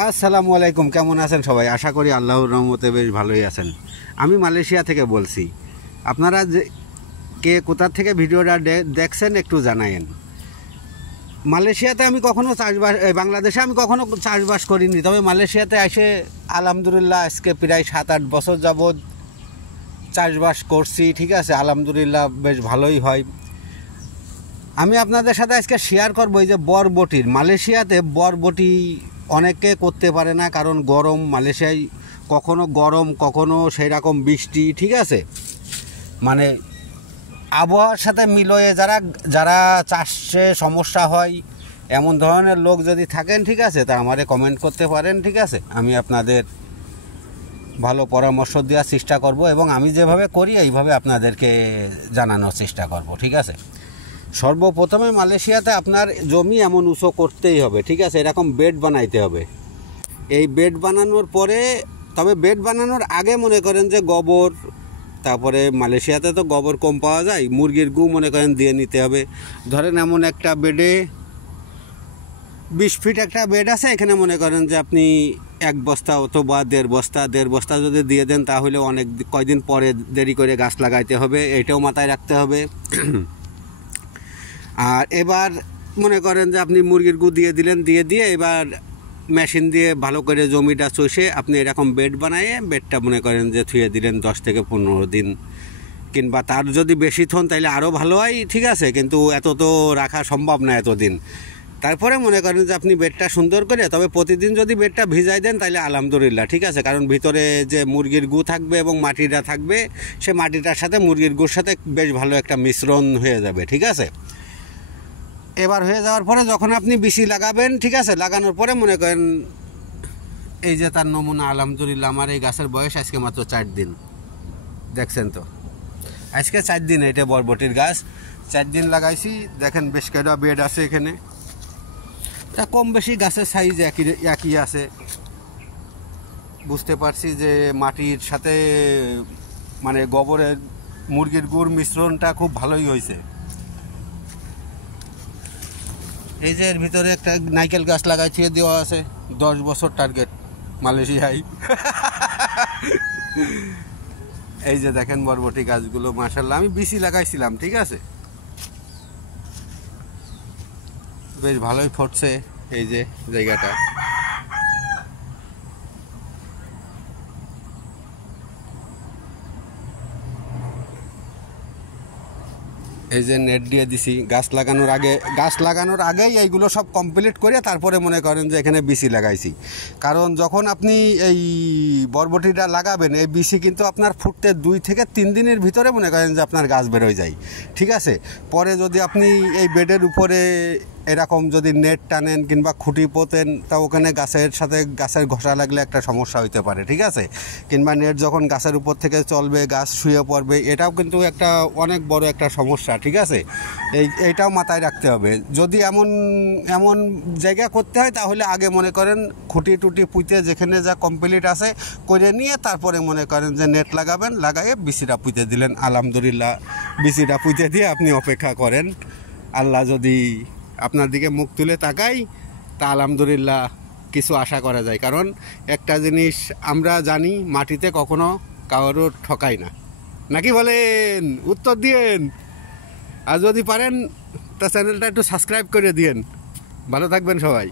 আসসালামু আলাইকুম, কেমন আছেন সবাই? আশা করি আল্লাহর রহমতে বেশ ভালোই আছেন। আমি মালয়েশিয়া থেকে বলছি। আপনারা যে কে কোথা থেকে ভিডিওটা দেখছেন একটু জানায়েন। মালয়েশিয়াতে আমি কখনো চাষবাস, বাংলাদেশে আমি কখনো চাষবাস করিনি, তবে মালয়েশিয়াতে এসে আলহামদুলিল্লাহ আজকে প্রায় 7-8 বছর যাবৎ চাষবাস করছি। ঠিক আছে, আলহামদুলিল্লাহ বেশ ভালোই হয়। আমি আপনাদের সাথে আজকে শেয়ার করবো এই যে বরবটির, মালয়েশিয়াতে বরবটি অনেকে করতে পারে না, কারণ গরম। মালয়েশিয়ায় কখনো গরম কখনো সেই রকম বৃষ্টি। ঠিক আছে, মানে আবহাওয়ার সাথে মিলিয়ে যারা যারা চাষে সমস্যা হয় এমন ধরনের লোক যদি থাকেন, ঠিক আছে, তা আমারে কমেন্ট করতে পারেন। ঠিক আছে, আমি আপনাদের ভালো পরামর্শ দেওয়ার চেষ্টা করব এবং আমি যেভাবে করি এইভাবে আপনাদেরকে জানানোর চেষ্টা করব। ঠিক আছে, সর্বপ্রথমে মালয়েশিয়াতে আপনার জমি এমন উঁচু করতেই হবে। ঠিক আছে, এরকম বেড বানাইতে হবে। এই বেড বানানোর পরে, তবে বেড বানানোর আগে মনে করেন যে গোবর, তারপরে মালয়েশিয়াতে তো গোবর কম পাওয়া যায়, মুরগির গু মনে করেন দিয়ে নিতে হবে। ধরেন এমন একটা বেডে 20 ফিট একটা বেড আছে, এখানে মনে করেন যে আপনি 1 বস্তা অথবা 1.5 বস্তা যদি দিয়ে দেন তাহলে অনেক কয়দিন পরে দেরি করে গাছ লাগাইতে হবে, এটাও মাথায় রাখতে হবে। আর এবার মনে করেন যে আপনি মুরগির গু দিয়ে দিলেন, দিয়ে এবার মেশিন দিয়ে ভালো করে জমিটা চষে আপনি এরকম বেড বানায়ে বেডটা মনে করেন যে থুয়ে দিলেন 10 থেকে 15 দিন, কিংবা তার যদি বেশি থন তাহলে আরও ভালো হয়। ঠিক আছে, কিন্তু এত তো রাখা সম্ভব না এতদিন। তারপরে মনে করেন যে আপনি বেডটা সুন্দর করে, তবে প্রতিদিন যদি বেডটা ভিজাই দেন তাহলে আলহামদুলিল্লাহ। ঠিক আছে, কারণ ভিতরে যে মুরগির গু থাকবে এবং মাটিটা থাকবে, সে মাটিটার সাথে মুরগির গুর সাথে বেশ ভালো একটা মিশ্রণ হয়ে যাবে। ঠিক আছে, এবার হয়ে যাওয়ার পরে যখন আপনি বিচি লাগাবেন, ঠিক আছে, লাগানোর পরে মনে করেন এই যে তার নমুনা, আলহামদুলিল্লাহ আমার এই গাছের বয়স আজকে মাত্র 4 দিন। দেখছেন তো, আজকে 4 দিন এটা বরবটির গাছ, 4 দিন লাগাইছি। দেখেন বেশ কয়েকটা বেড আছে এখানে, তা কম বেশি গাছের সাইজ একই আছে। বুঝতে পারছি যে মাটির সাথে মানে গোবরের মুরগির গুড় মিশ্রণটা খুব ভালোই হয়েছে। এই যে এর ভিতরে একটা নারকেল গাছ লাগাইছে, দেওয়া আছে 10 বছর টার্গেট মালয়েশিয়ায়। এই যে দেখেন বরবটি গাছগুলো, মাশাআল্লাহ আমি বিচি লাগাইছিলাম। ঠিক আছে, বেশ ভালোই ফুটছে এই যে জায়গাটা। এই যে নেট দিয়ে দিছি গাছ লাগানোর আগেই এইগুলো সব কমপ্লিট করে তারপরে মনে করেন যে এখানে বিচি লাগাইছি। কারণ যখন আপনি এই বরবটিটা লাগাবেন, এই বিচি কিন্তু আপনার ফুটতে 2 থেকে 3 দিনের ভিতরে মনে করেন যে আপনার গাছ বেরোয় যায়। ঠিক আছে, পরে যদি আপনি এই বেডের উপরে এরকম যদি নেট টানেন কিংবা খুঁটি পোতেন, তা ওখানে গাছের ঘষা লাগলে একটা সমস্যা হইতে পারে। ঠিক আছে, কিংবা নেট যখন গাছের উপর থেকে চলবে গাছ শুয়ে পড়বে, এটাও কিন্তু একটা অনেক বড় একটা সমস্যা। ঠিক আছে, এইটাও মাথায় রাখতে হবে। যদি এমন জায়গা করতে হয় তাহলে আগে মনে করেন খুঁটি টুটি পুঁতে যেখানে যা কমপ্লিট আছে করে নিয়ে তারপরে মনে করেন যে নেট লাগাবেন, লাগাইয়ে বিচিটা পুঁতে দিলেন। আলহামদুলিল্লাহ বিচিটা পুঁতে দিয়ে আপনি অপেক্ষা করেন, আল্লাহ যদি আপনার দিকে মুখ তুলে তাকাই তা আলহামদুলিল্লাহ কিছু আশা করা যায়। কারণ একটা জিনিস আমরা জানি, মাটিতে কখনো কারোর ঠকায় না, নাকি বলেন? উত্তর দিয়েন। আর যদি পারেন তা চ্যানেলটা একটু সাবস্ক্রাইব করে দিয়েন। ভালো থাকবেন সবাই।